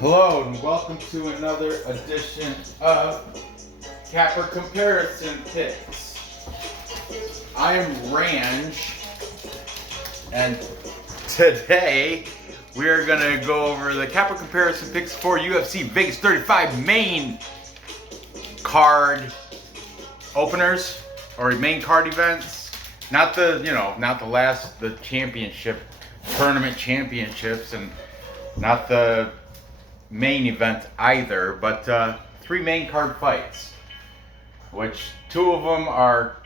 Hello and welcome to another edition of Capper Comparison Picks. I am Range, and today we are going to go over the Capper Comparison Picks for UFC Vegas 35 main card openers or main card events. Not the, the championship, tournament championships, and not the main event either, but three main card fights, which two of them are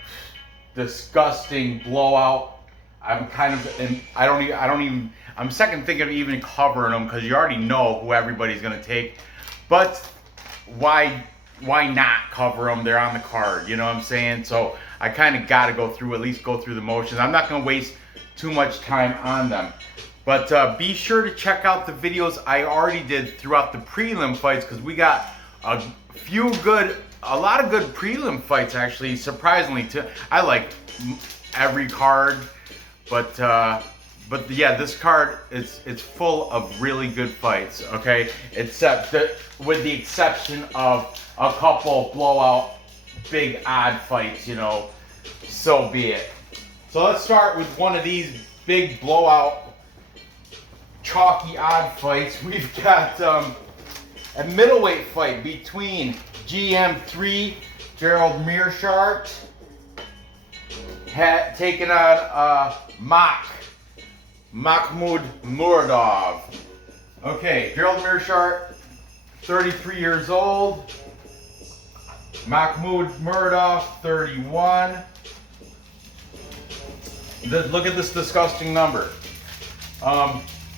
disgusting blowout. I'm second thinking of even covering them because you already know who everybody's gonna take, but why not cover them? They're on the card, you know what I'm saying? So I kind of got to at least go through the motions. I'm not gonna waste too much time on them. But be sure to check out the videos I already did throughout the prelim fights, because we got a lot of good prelim fights actually, surprisingly. I like every card, but yeah, this card it's full of really good fights. Okay, with the exception of a couple blowout, big odd fights. So be it. So let's start with one of these big blowout, chalky odd fights. We've got a middleweight fight between GM3 Gerald Meerschaert taking on Makhmud Muradov. Okay, Gerald Meerschaert, 33 years old. Makhmud Muradov, 31. Look at this disgusting number.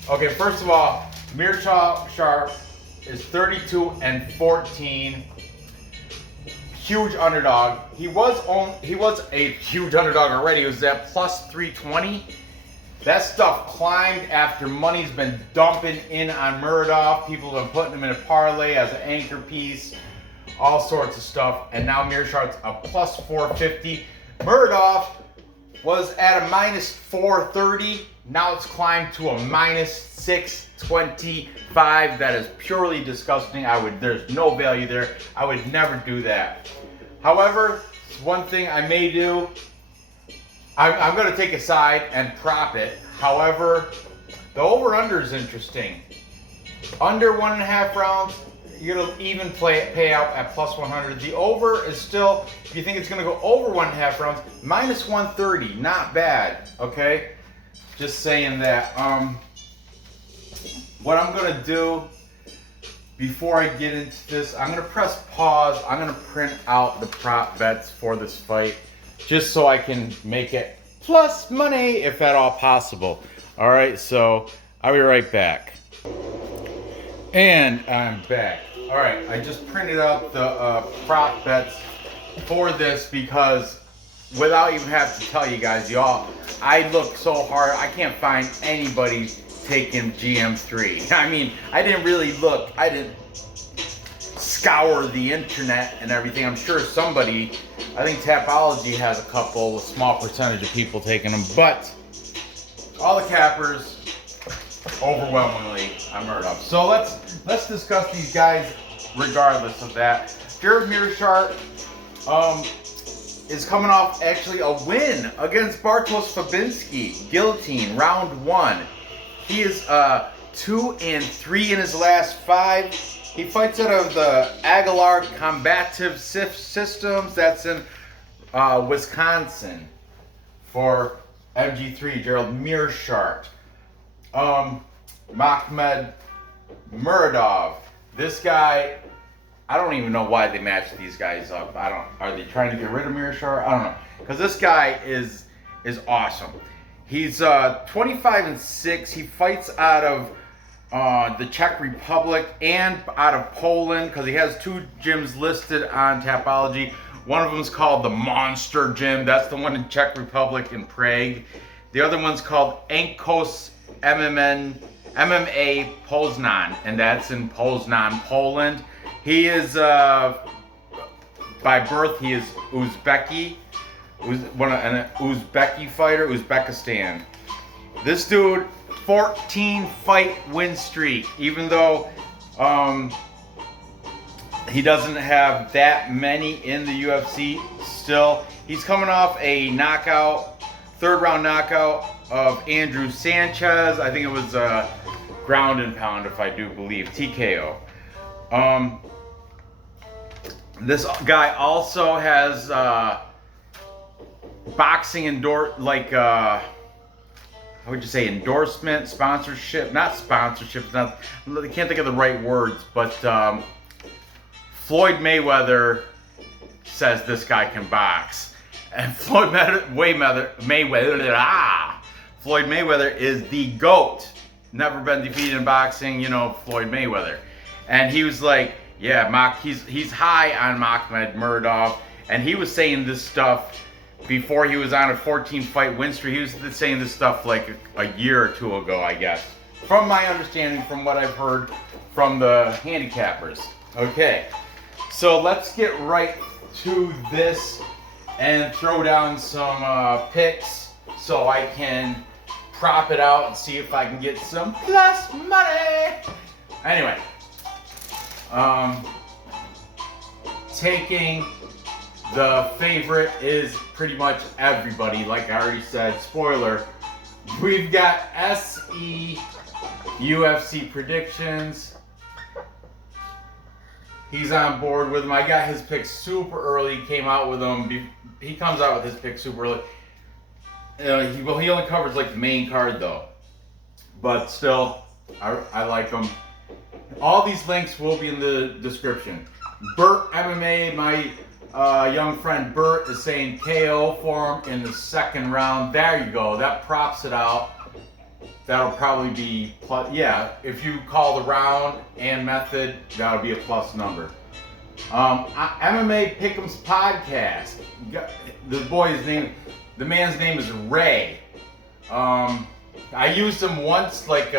Okay, first of all, Meerschaert is 32-14. Huge underdog. He was a huge underdog already. He was at plus 320. That stuff climbed after money's been dumping in on Muradov. People have been putting him in a parlay as an anchor piece, all sorts of stuff. And now Meerschaert's a plus 450. Muradov was at a minus 430. Now it's climbed to a minus 625. That is purely disgusting. There's no value there. I would never do that. However, one thing I may do, I'm going to take a side and prop it. However, the over-under is interesting. Under 1.5 rounds, you're going to even pay out at plus 100. The over is still, if you think it's going to go over 1.5 rounds, minus 130. Not bad, okay? Just saying that. What I'm going to do before I get into this, I'm going to press pause. I'm going to print out the prop bets for this fight just so I can make it plus money if at all possible. All right, so I'll be right back. And I'm back. All right, I just printed out the prop bets for this because without even having to tell you guys, I looked so hard, I can't find anybody taking GM3. I mean, I didn't really look. I didn't scour the internet and everything. I'm sure somebody, I think Tapology has a small percentage of people taking them, but all the cappers overwhelmingly on Muradov. So let's discuss these guys regardless of that. Gerald Meerschaert is coming off actually a win against Bartosz Fabinski, guillotine, round 1. He is 2-3 in his last 5. He fights out of the Aguilar Combative Systems. That's in Wisconsin for MG3, Gerald Meerschaert. Makhmud Muradov. This guy, I don't even know why they matched these guys up. Are they trying to get rid of Meerschaert? I don't know. Because this guy is awesome. He's 25-6. He fights out of the Czech Republic and out of Poland because he has 2 gyms listed on Tapology. One of them is called the Monster Gym. That's the one in Czech Republic in Prague. The other one's called Ankos MMA Poznan, and that's in Poznan, Poland. He is, by birth, he is Uzbeki. An Uzbeki fighter, Uzbekistan. This dude, 14 fight win streak, even though He doesn't have that many in the UFC still. He's coming off a knockout, third round knockout of Andrew Sanchez. I think it was ground and pound, if I do believe, TKO. This guy also has boxing how would you say, endorsement, sponsorship, not sponsorship, I can't think of the right words, but Floyd Mayweather says this guy can box. And Floyd Mayweather is the GOAT. Never been defeated in boxing, Floyd Mayweather. And he was like, yeah, he's high on Makhmud Muradov. And he was saying this stuff before he was on a 14-fight win streak. He was saying this stuff like a year or two ago, I guess. From my understanding, from what I've heard from the handicappers. Okay, so let's get right to this and throw down some picks so I can prop it out and see if I can get some plus money. Anyway, taking the favorite is pretty much everybody, like I already said. Spoiler, we've got SE UFC predictions. He's on board with them. I got his picks super early. Came out with them. He comes out with his picks super early. He only covers like the main card though. But still, I like him. All these links will be in the description. Burt MMA, my young friend Burt is saying KO for him in the second round. There you go. That props it out. That'll probably be plus. Yeah, if you call the round and method, that'll be a plus number. MMA Pick'em's podcast. The man's name is Ray. I used him once, like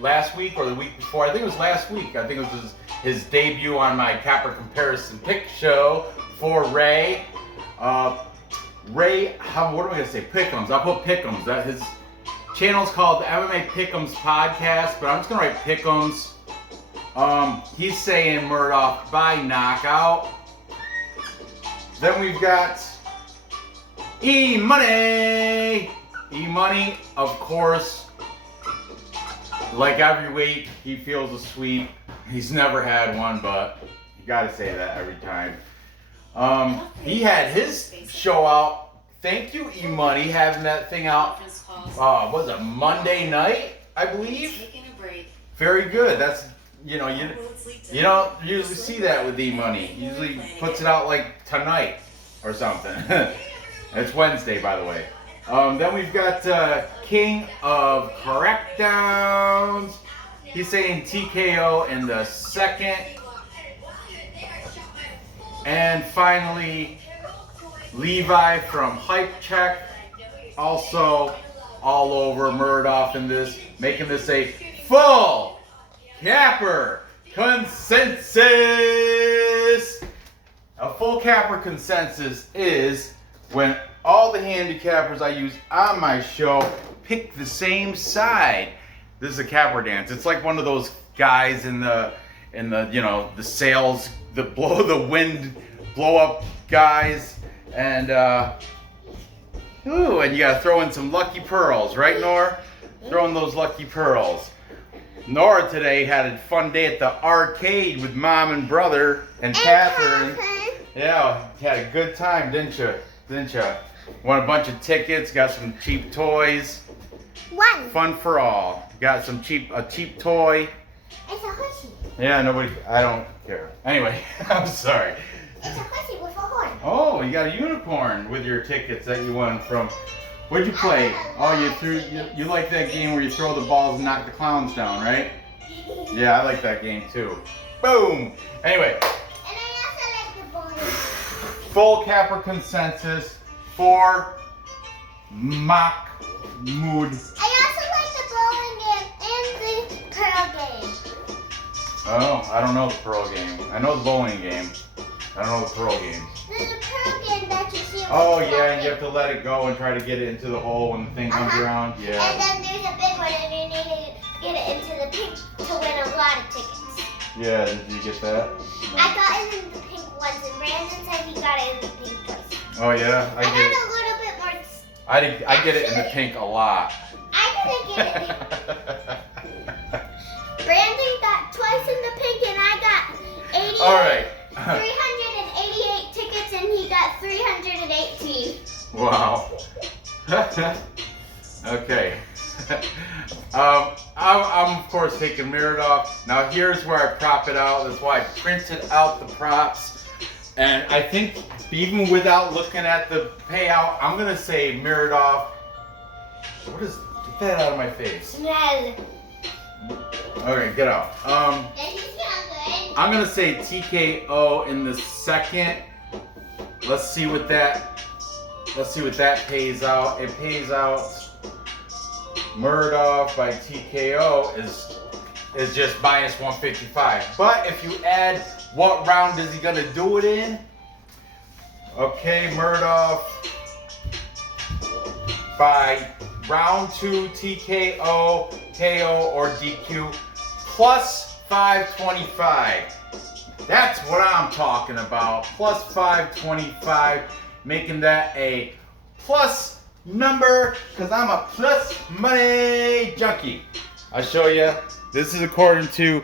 last week or the week before. I think it was last week. I think it was his debut on my Capper Comparison Pick Show for Ray. What am I gonna say? Pick'ems. I'll put Pick'ems. His channel's called the MMA Pick'ems Podcast, but I'm just gonna write Pick'ems. He's saying Muradov by knockout. Then we've got E-Money. E-Money, of course, like every week, he feels a sweep. He's never had one, but you gotta say that every time. He had his show out. Thank you, E-Money, having that thing out. Was it Monday night, I believe? Very good. That's, you don't usually see that with E-Money. He usually puts it out like tonight or something. It's Wednesday, by the way. Then we've got King of Crackdowns. He's saying TKO in the second. And finally, Levi from Hype Check. Also all over Muradov in this, making this a full capper consensus. A full capper consensus is when all the handicappers I use on my show pick the same side. This is a capper dance. It's like one of those guys in the the sales, the blow up guys, and and you gotta throw in some lucky pearls, right, Nora? Throw in those lucky pearls. Nora today had a fun day at the arcade with Mom and brother and Catherine. Yeah, had a good time, didn't you? Won a bunch of tickets, got some cheap toys. One. Fun for all. Got a cheap toy. It's a horsey. Yeah, I don't care. Anyway, I'm sorry. It's a horsey with a horn. Oh, you got a unicorn with your tickets that you won from. What'd you play? Oh, you like that game where you throw the balls and knock the clowns down, right? Yeah, I like that game too. Boom! Anyway. And I also like the bowling. Full capper consensus for Makhmud. I also like the bowling game and the pearl game. Oh, I don't know the pearl game. I know the bowling game. I don't know the pearl game. There's a pearl game that you see. Oh yeah, and you have to let it go and try to get it into the hole when the thing comes around. Yeah. And then there's a big one and you need to get it into the pink to win a lot of tickets. Yeah, did you get that? I got it in the pink once, and Brandon said he got it in the pink twice. Oh yeah, I got a little bit more. I get it in the pink a lot. I didn't get it. Brandon got twice in the pink, and I got 88. All right. 388 tickets, and he got 318. Wow. Okay. I'm of course taking Muradov. Now here's where I prop it out. That's why I printed out the props. And I think even without looking at the payout, I'm gonna say Muradov. What is? Get that out of my face. Well. Okay, get out. And he's younger. I'm gonna say TKO in the second. Let's see what that pays out. It pays out Muradov by TKO is just minus 155. But if you add what round is he gonna do it in? Okay, Muradov by round 2 TKO, KO or DQ plus 525. That's what I'm talking about. Plus 525, making that a plus number because I'm a plus money junkie. I'll show you. This is according to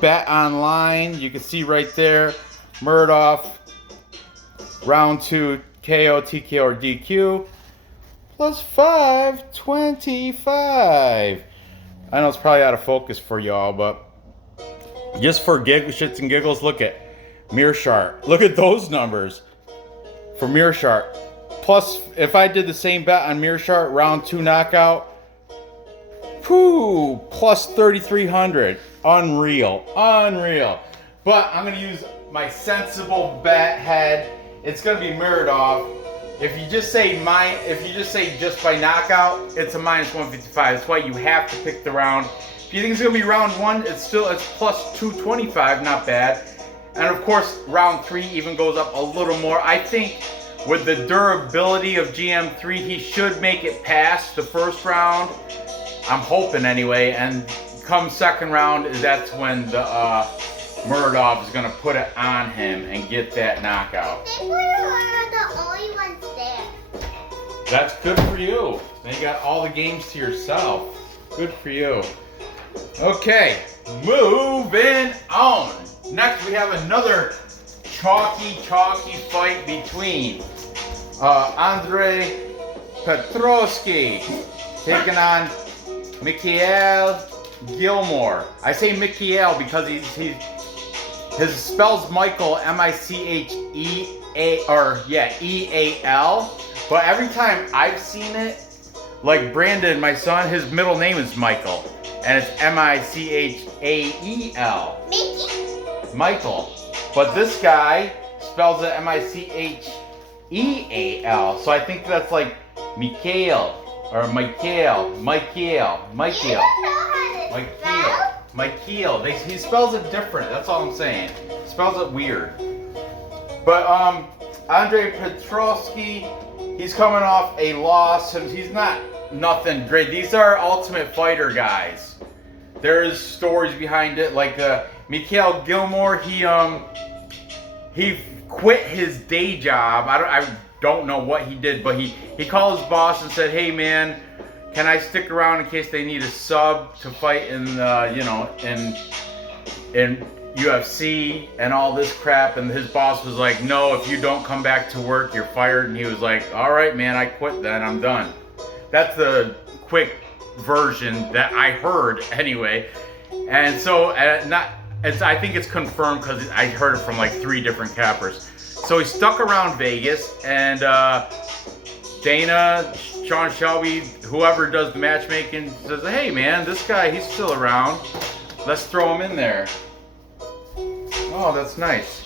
Bet Online. You can see right there, Muradov, round 2 KO, TKO or DQ plus 525. I know it's probably out of focus for y'all, but just for shits and giggles, look at Meerschaert. Look at those numbers for Meerschaert. Plus, if I did the same bet on Meerschaert, round 2 knockout, whoo, plus 3,300. Unreal, unreal. But I'm gonna use my sensible bet head. It's gonna be Muradov. If you just say just by knockout, it's a minus 155. That's why you have to pick the round. If you think it's gonna be round 1, it's plus 225, not bad. And of course, round 3 even goes up a little more. I think with the durability of GM3, he should make it past the first round. I'm hoping anyway. And come second round, that's when the Muradov is gonna put it on him and get that knockout. They are the only ones there. That's good for you. Then you got all the games to yourself. Good for you. Okay, moving on. Next, we have another chalky fight between Andre Petrovski taking on Micheal Gilmore. I say Micheal because his spells Michael E-A-L. But every time I've seen it, like Brandon, my son, his middle name is Michael, and it's Michael. Michael. But this guy spells it Micheal. So I think that's like Micheal or Micheal. You don't know how to spell? Micheal. He spells it different. That's all I'm saying. He spells it weird. But Andre Petrovski, he's coming off a loss, and he's not nothing great. These are Ultimate Fighter guys. There's stories behind it, like Micheal Gilmore. He quit his day job. I don't know what he did, but he called his boss and said, "Hey man, can I stick around in case they need a sub to fight in in UFC and all this crap?" And his boss was like, "No, if you don't come back to work, you're fired." And he was like, "All right, man, I quit then. I'm done." That's the quick version that I heard anyway. And so I think it's confirmed because I heard it from like 3 different cappers. So he stuck around Vegas, and Dana, Sean Shelby, whoever does the matchmaking says, "Hey man, this guy, he's still around. Let's throw him in there." Oh, that's nice.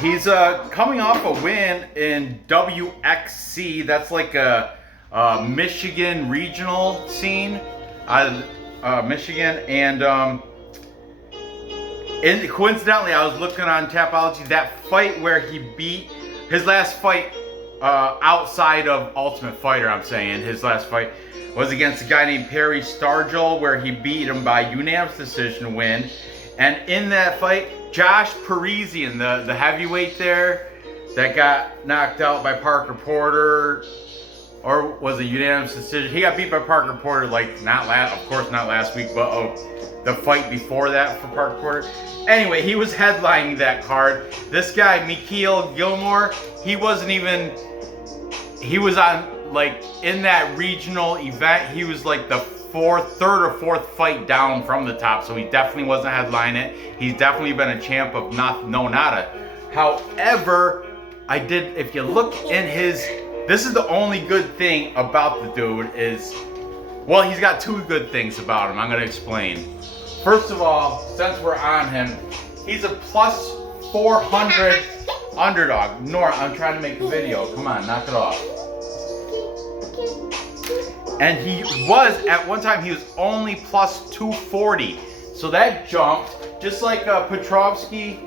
He's coming off a win in WXC. That's like a Michigan regional scene out of Michigan. And coincidentally, I was looking on Tapology, that fight where he beat his last fight outside of Ultimate Fighter, I'm saying, his last fight was against a guy named Perry Stargell, where he beat him by unanimous decision win. And in that fight, Josh Parisian, the heavyweight there, that got knocked out by Parker Porter, or was a unanimous decision. He got beat by Parker Porter, like of course not last week, but the fight before that for Parker Porter. Anyway, he was headlining that card. This guy, Micheal Gilmore, he was on, like, in that regional event, he was like the third or fourth fight down from the top, so he definitely wasn't headlining it. He's definitely been a champ of no nada. However, if you look in this is the only good thing about the dude is, well, he's got two good things about him. I'm going to explain. First of all, since we're on him, he's a plus 400 underdog. Nora, I'm trying to make a video. Come on, knock it off. And he was, at one time, he was only plus 240. So that jumped, just like Petrovski,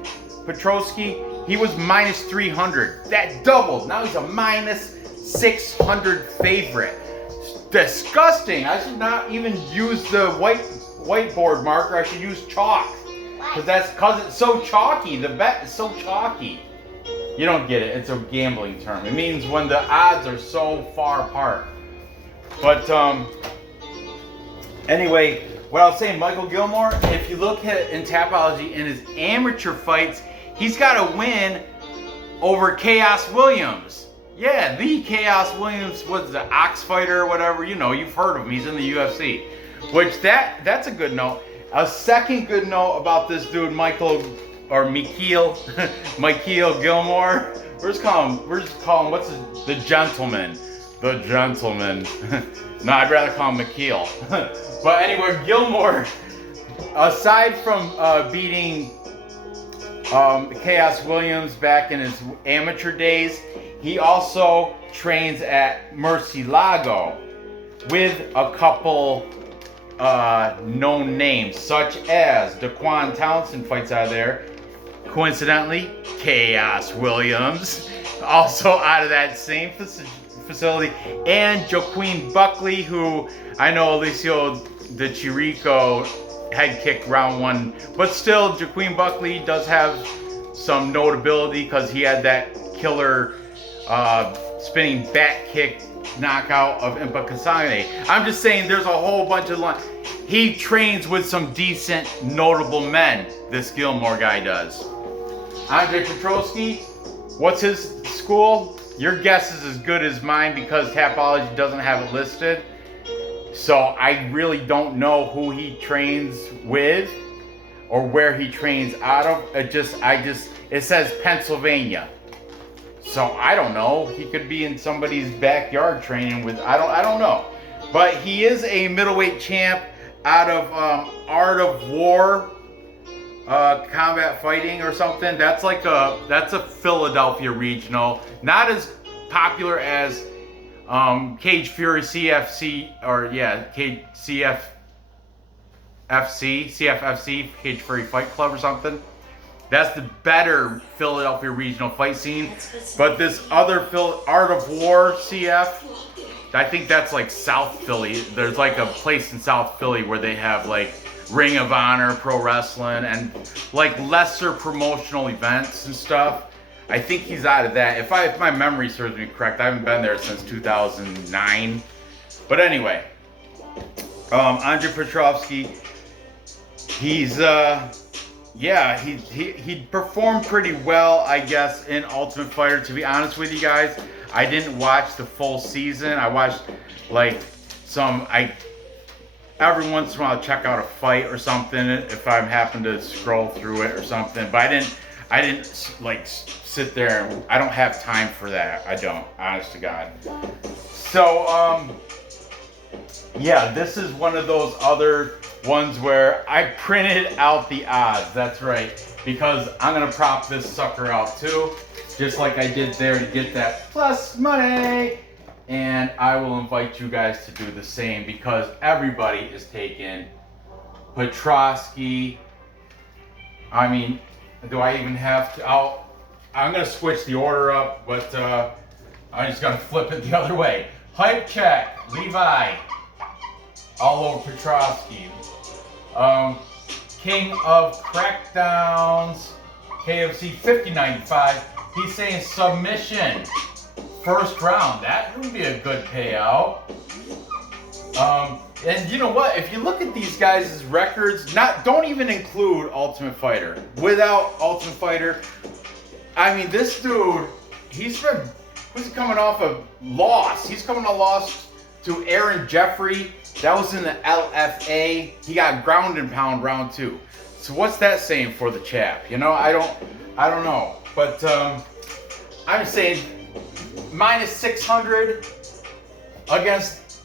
he was minus 300. That doubled. Now he's a minus 600 favorite. Disgusting. I should not even use the whiteboard marker. I should use chalk. Because it's so chalky. The bet is so chalky. You don't get it. It's a gambling term. It means when the odds are so far apart. But anyway, what I was saying, Micheal Gilmore, if you look at in Tapology in his amateur fights, he's got a win over Chaos Williams. Yeah, the Chaos Williams was the Ox fighter or whatever. You know, you've heard of him. He's in the UFC. Which that's a good note. A second good note about this dude, Micheal Gilmore. We're just calling him the gentleman. The gentleman. No, I'd rather call him Micheal. But anyway, Gilmore, aside from beating Chaos Williams back in his amateur days, he also trains at Murcielago with a couple known names, such as Daquan Townsend fights out of there. Coincidentally, Chaos Williams, also out of that same facility, and Joaquin Buckley, who I know Alicio De Chirico head kick round one, but still Joaquin Buckley does have some notability because he had that killer spinning back kick knockout of Impa Kasane. I'm just saying there's a whole bunch of he trains with some decent notable men, this Gilmore guy does. Andre Petrovski, what's his school? Your guess is as good as mine because Tapology doesn't have it listed. So I really don't know who he trains with or where he trains out of. It says Pennsylvania. So I don't know. He could be in somebody's backyard training with, I don't know. But he is a middleweight champ out of Art of War combat fighting or something. That's a Philadelphia regional. Not as popular as Cage Fury CFC CFFC, Cage Fury Fight Club or something. That's the better Philadelphia regional fight scene. But this other Art of War CF, I think that's like South Philly. There's like a place in South Philly where they have like Ring of Honor, pro wrestling, and like lesser promotional events and stuff. I think he's out of that. If my memory serves me correct, I haven't been there since 2009. But anyway, Andre Petrovski, he's he performed pretty well, I guess, in Ultimate Fighter. To be honest with you guys, I didn't watch the full season. I watched like every once in a while check out a fight or something if I happen to scroll through it or something. But I didn't like sit there. And I don't have time for that. I don't, honest to God. So yeah, this is one of those other ones where I printed out the odds. That's right, because I'm gonna prop this sucker out too, just like I did there to get that plus money. And I will invite you guys to do the same because everybody is taking Petrovski. I mean, do I even have to? I'm gonna switch the order up, but I'm just gonna flip it the other way. Hype check, Levi. all over Petrovski. King of Crackdowns, KFC 50.95. He's saying submission, first round. That would be a good payout. And you know what? If you look at these guys' records, don't even include Ultimate Fighter. Without Ultimate Fighter, I mean, this dude, he's coming off a loss. He's coming off a loss to Aaron Jeffrey. That was in the LFA. He got ground and pound round 2. So what's that saying for the chap? You know, I don't know. But I'm saying minus 600 against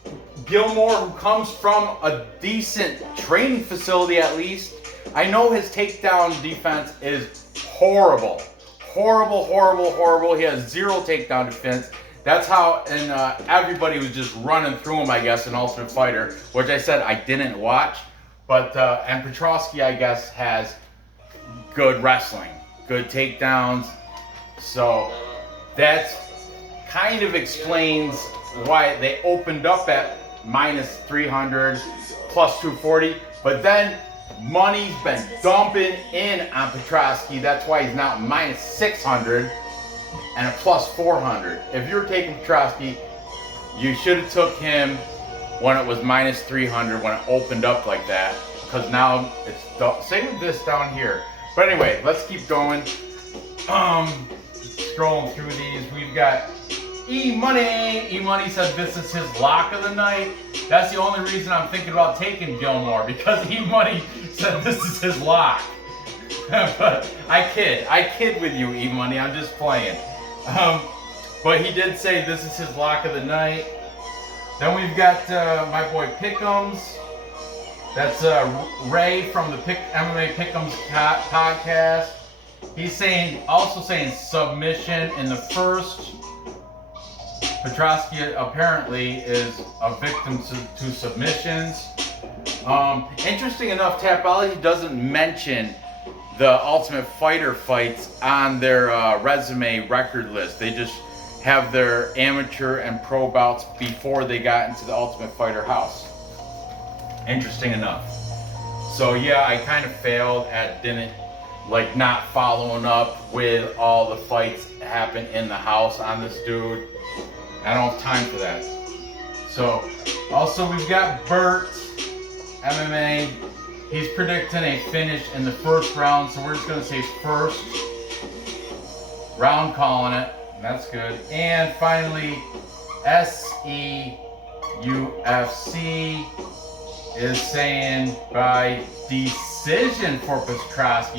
Gilmore, who comes from a decent training facility at least. I know his takedown defense is horrible. Horrible. He has 0 takedown defense. That's how, and everybody was just running through him, I guess, in Ultimate Fighter, which I said I didn't watch. But, and Petrovski, I guess, has good wrestling, good takedowns. So that kind of explains why they opened up at minus 300, plus 240. But then money's been dumping in on Petrovski. That's why he's now minus 600 and a plus 400. If you're taking Petrovski, you should have took him when it was minus 300, when it opened up like that, because now it's same with this down here. But anyway, let's keep going. Scrolling through these, we've got E-Money. E-Money said this is his lock of the night. That's the only reason I'm thinking about taking Gilmore, because E-Money said this is his lock. But I kid with you, E-Money. I'm just playing. But he did say this is his lock of the night. Then we've got my boy Pick'ems. That's Ray from the MMA Pick'ems podcast. He's also saying submission in the first. Petrovski apparently is a victim to submissions. Interesting enough, Tapology doesn't mention the Ultimate Fighter fights on their resume record list. They just have their amateur and pro bouts before they got into the Ultimate Fighter house. Interesting enough. So yeah, I kind of failed at not following up with all the fights that happen in the house on this dude. I don't have time for that. So also we've got Bert MMA. He's predicting a finish in the first round, so we're just gonna say first round, calling it. That's good. And finally, SE UFC is saying by decision for Petrovski.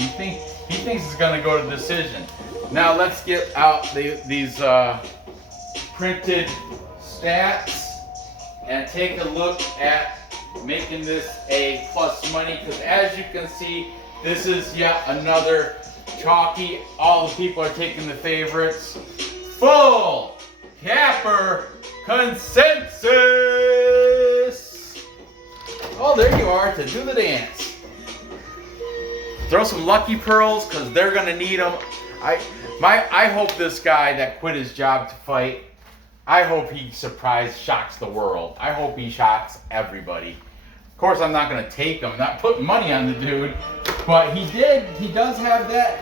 He thinks it's gonna go to decision. Now let's get out these printed stats and take a look at making this a plus money, because as you can see, this is yet another chalky. All the people are taking the favorites. Full capper consensus. Oh, there you are to do the dance. Throw some lucky pearls, because they're gonna need them. I hope this guy that quit his job to fight, I hope he shocks the world. I hope he shocks everybody. Of course, I'm not gonna take him, not putting money on the dude, but he does have that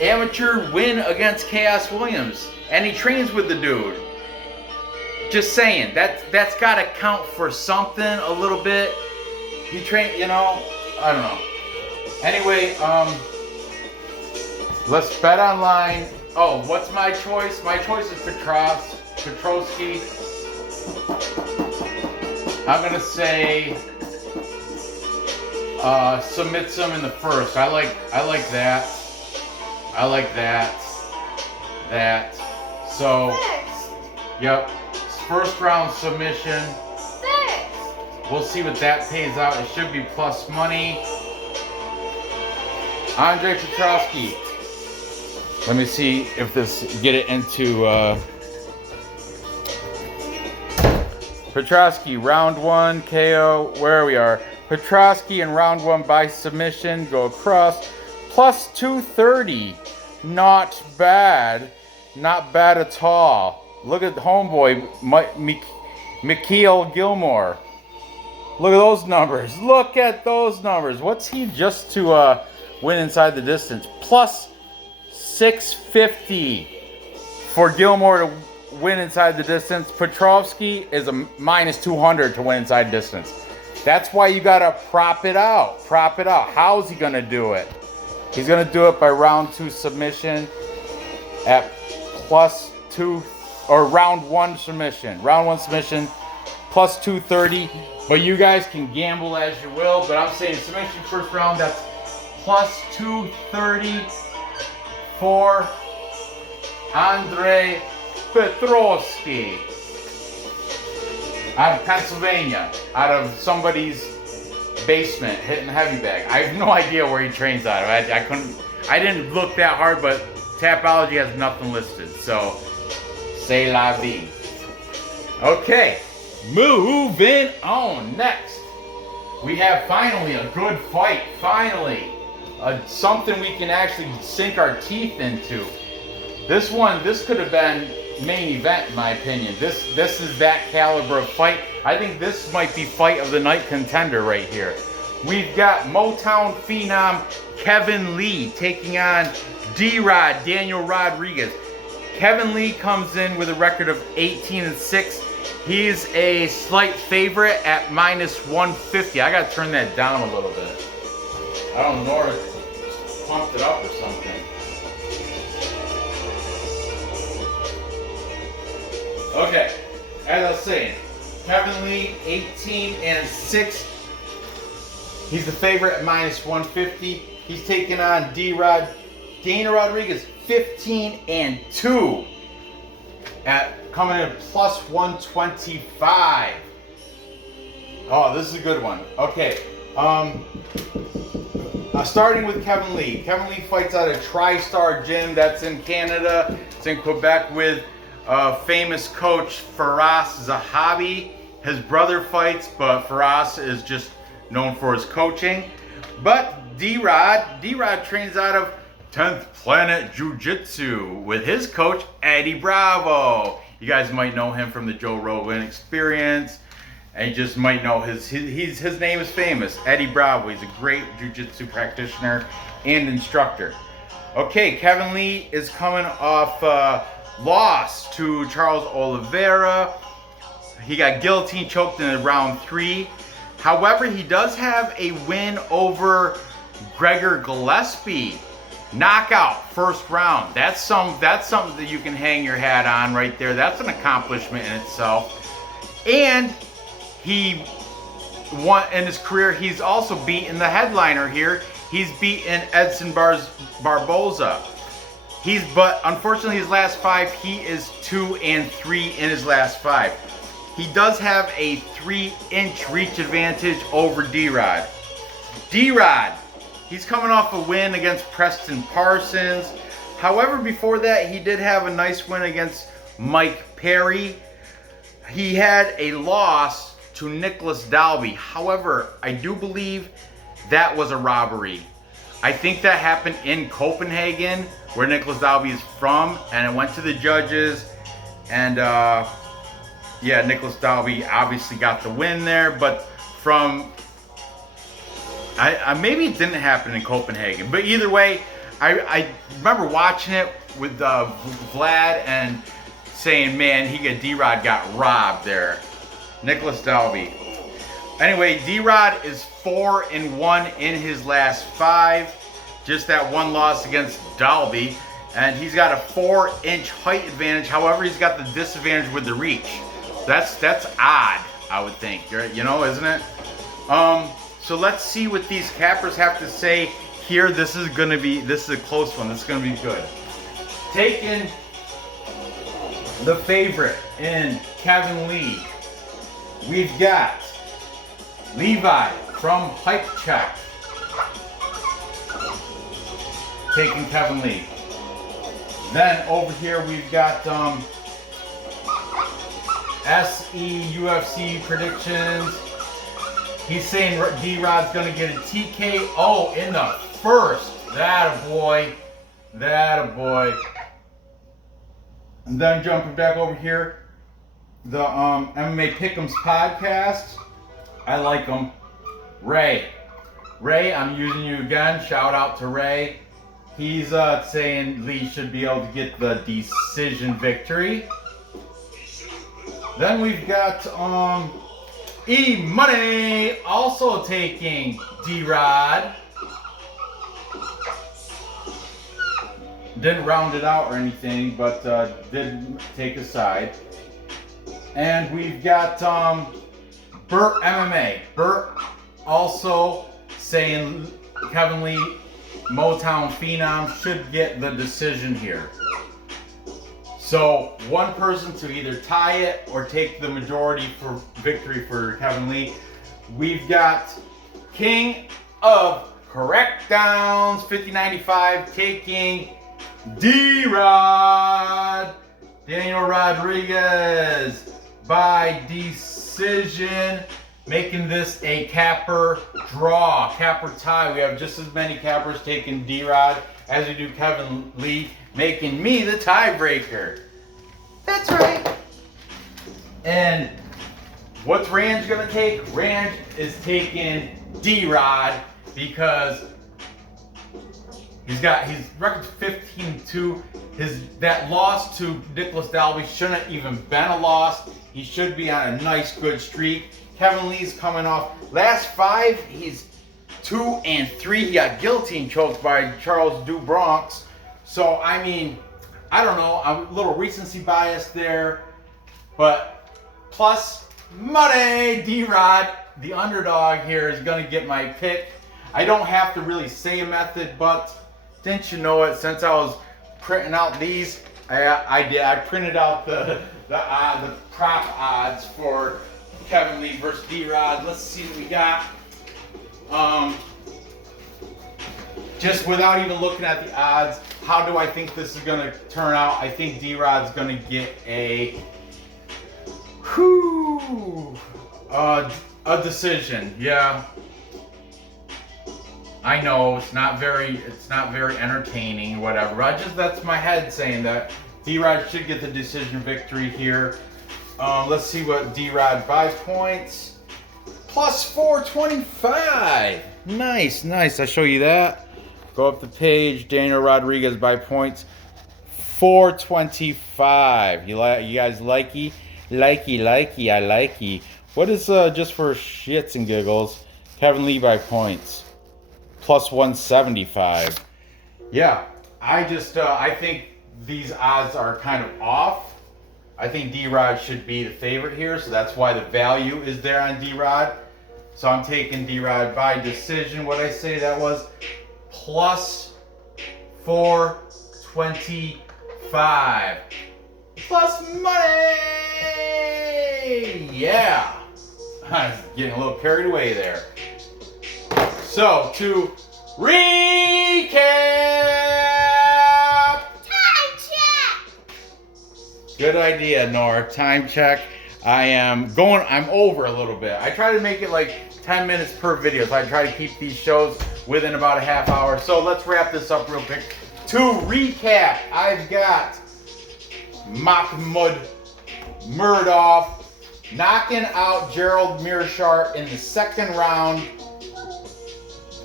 amateur win against Chaos Williams, and he trains with the dude. Just saying, that's gotta count for something a little bit. He trained, I don't know. Anyway, let's bet online. Oh, what's my choice? My choice is Petrovski. I'm gonna say submits him in the first. I like that. I like that. So, yep. First round submission. We'll see what that pays out. It should be plus money. Andre Petrovski. Let me see if get it into Petrovski, round 1, KO, where we are. Petrovski in round 1 by submission, go across, plus 230. Not bad. Not bad at all. Look at homeboy, Micheal Gilmore. Look at those numbers. Look at those numbers. What's he just to win inside the distance? Plus 650 for Gilmore to win inside the distance. Petrovski is a minus 200 to win inside distance. That's why you gotta prop it out. Prop it out. How's he gonna do it? He's gonna do it by round 2 submission at plus 2, or round 1 submission. Round 1 submission plus 230. But you guys can gamble as you will. But I'm saying submission first round, that's plus 230 for Andrei Petrovski out of Pennsylvania, out of somebody's basement, hitting heavy bag. I have no idea where he trains out of. I didn't look that hard, but Tapology has nothing listed. So, c'est la vie. Okay, moving on. Next, we have finally a good fight. Finally, something we can actually sink our teeth into. This could have been main event in my opinion. This is that caliber of fight. I think this might be fight of the night contender right here. We've got Motown phenom Kevin Lee taking on D-Rod Daniel Rodriguez. Kevin Lee comes in with a record of 18-6. He's a slight favorite at minus 150. I gotta turn that down a little bit. I don't know, Nora pumped it up or something. Okay, as I was saying, Kevin Lee, 18-6. He's the favorite at minus 150. He's taking on D-Rod Dana Rodriguez, 15-2 at coming in plus 125. Oh, this is a good one. Okay, starting with Kevin Lee. Kevin Lee fights out of TriStar Gym. That's in Canada. It's in Quebec with famous coach Faraz Zahabi. His brother fights, but Faraz is just known for his coaching. But D-Rod trains out of 10th Planet Jiu-Jitsu with his coach Eddie Bravo. You guys might know him from the Joe Rogan Experience, and you just might know his name is famous, Eddie Bravo. He's a great jiu-jitsu practitioner and instructor. Okay, Kevin Lee is coming off loss to Charles Oliveira. He got guillotine choked in round 3. However, he does have a win over Gregor Gillespie. Knockout, first round. That's something that you can hang your hat on right there. That's an accomplishment in itself. And he won in his career. He's also beaten the headliner here. He's beaten Edson Barboza. But unfortunately, his last 5, he is 2-3 in his last 5. He does have a 3-inch reach advantage over D-Rod. D-Rod, he's coming off a win against Preston Parsons. However, before that, he did have a nice win against Mike Perry. He had a loss to Nicholas Dalby. However, I do believe that was a robbery. I think that happened in Copenhagen, where Nicholas Dalby is from, and it went to the judges, and yeah, Nicholas Dalby obviously got the win there, but from maybe it didn't happen in Copenhagen, but either way, I remember watching it with Vlad and saying, man, D-Rod got robbed there. Nicholas Dalby. Anyway, D-Rod is 4-1 in his last 5. Just that one loss against Dalby. And he's got a 4-inch height advantage. However, he's got the disadvantage with the reach. That's odd, I would think. You know, isn't it? So let's see what these cappers have to say here. This is a close one. This is gonna be good. Taking the favorite in Kevin Lee, we've got Levi from Hype Check taking Kevin Lee. Then over here we've got SE UFC predictions. He's saying D-Rod's gonna get a TKO in the first. That a boy. And then jumping back over here, the MMA Pick'ems podcast. I like him. Ray, I'm using you again. Shout out to Ray. He's saying Lee should be able to get the decision victory. Then we've got E-Money also taking D-Rod. Didn't round it out or anything, but did take a side. And we've got Burt MMA. Burt also saying Kevin Lee, Motown Phenom, should get the decision here. So one person to either tie it or take the majority for victory for Kevin Lee. We've got King of Correctdowns 5095 taking D-Rod, Daniel Rodriguez by decision, making this a capper draw, capper tie. We have just as many cappers taking D-Rod as we do Kevin Lee, making me the tiebreaker. That's right. And what's Ranj gonna take? Ranj is taking D-Rod because he's record 15-2. That loss to Nicholas Dalby shouldn't have even been a loss. He should be on a nice good streak. Kevin Lee's coming off last 5. He's 2-3. He got guillotine choked by Charles DuBronx. So I mean, I don't know. I'm a little recency bias there, but plus money. D-Rod, the underdog here, is gonna get my pick. I don't have to really say a method, but didn't you know it? Since I was printing out these, I did. I printed out the prop odds for Kevin Lee versus D-Rod. Let's see what we got. Just without even looking at the odds, how do I think this is gonna turn out? I think D-Rod's gonna get a decision. Yeah. I know it's not very entertaining, whatever. That's my head saying that D-Rod should get the decision victory here. Let's see what D-Rod by points. Plus 425. Nice. I show you that. Go up the page. Daniel Rodriguez by points. 425. You guys likey? Likey. I likey. What is just for shits and giggles? Kevin Lee by points. Plus 175. Yeah, I think these odds are kind of off. I think D-Rod should be the favorite here, so that's why the value is there on D-Rod. So I'm taking D-Rod by decision. What I say that was plus 425. Plus money! Yeah! I was getting a little carried away there. So, to recap! Time check! Good idea, Nora. Time check. I'm over a little bit. I try to make it like 10 minutes per video, so I try to keep these shows within about a half hour. So let's wrap this up real quick. To recap, I've got Makhmud Muradov knocking out Gerald Meerschaert in the second round.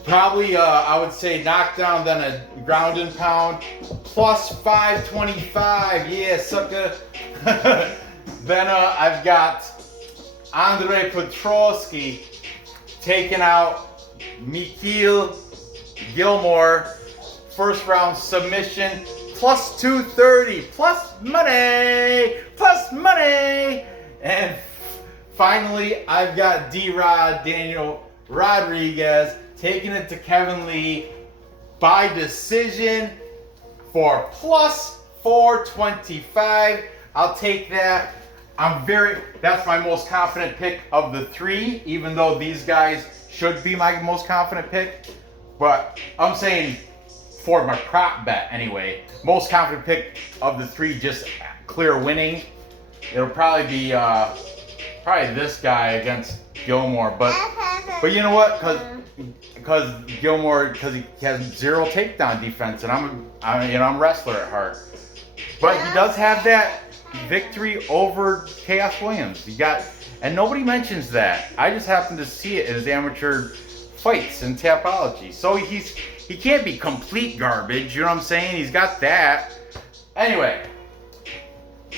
Probably, I would say knockdown, then a ground and pound. Plus 525, yeah, sucker. Then I've got Andre Petrovski taking out Micheal Gilmore. First round submission. Plus 230, plus money. And finally, I've got D-Rod, Daniel Rodriguez, taking it to Kevin Lee by decision for plus 425. I'll take that. That's my most confident pick of the 3, even though these guys should be my most confident pick. But I'm saying for my prop bet anyway, most confident pick of the 3, just clear winning. It'll probably be this guy against Gilmore, but you know what? Because Gilmore, because he has 0 takedown defense, and I'm a wrestler at heart. But he does have that victory over Chaos Williams. And nobody mentions that. I just happen to see it in his amateur fights and Tapology. So he can't be complete garbage, you know what I'm saying? He's got that. Anyway,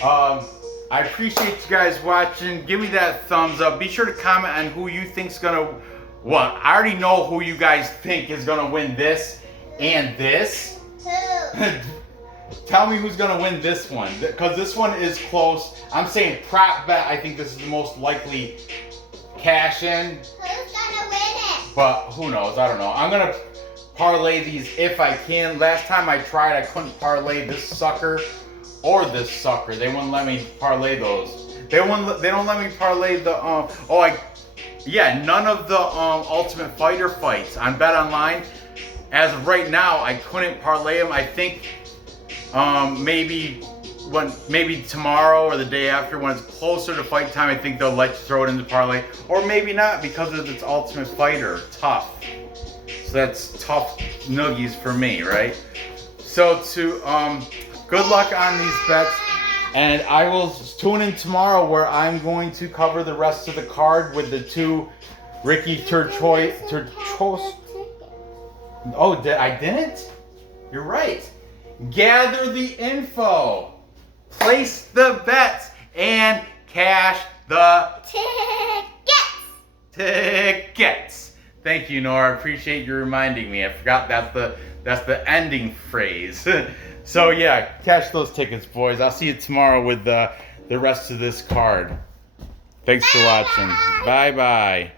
I appreciate you guys watching. Give me that thumbs up. Be sure to comment on who you think's gonna. Well, I already know who you guys think is gonna win this and this. Who? Tell me who's gonna win this one, because this one is close. I'm saying prop bet. I think this is the most likely cash in. Who's gonna win it? But who knows? I don't know. I'm gonna parlay these if I can. Last time I tried, I couldn't parlay this sucker or this sucker. They wouldn't let me parlay those. They don't let me parlay the none of the Ultimate Fighter fights on Bet Online. As of right now, I couldn't parlay them. I think maybe tomorrow or the day after, when it's closer to fight time, I think they'll let you throw it into parlay, or maybe not because of its Ultimate Fighter tough. So that's tough noogies for me, right? So good luck on these bets, and I will tune in tomorrow where I'm going to cover the rest of the card with the two Ricky Turchos. Oh, I didn't? You're right. Gather the info, place the bets, and cash the tickets. Thank you, Nora. I appreciate you reminding me. I forgot that's the ending phrase. So yeah, cash those tickets, boys. I'll see you tomorrow with the rest of this card. Thanks for watching. Bye bye.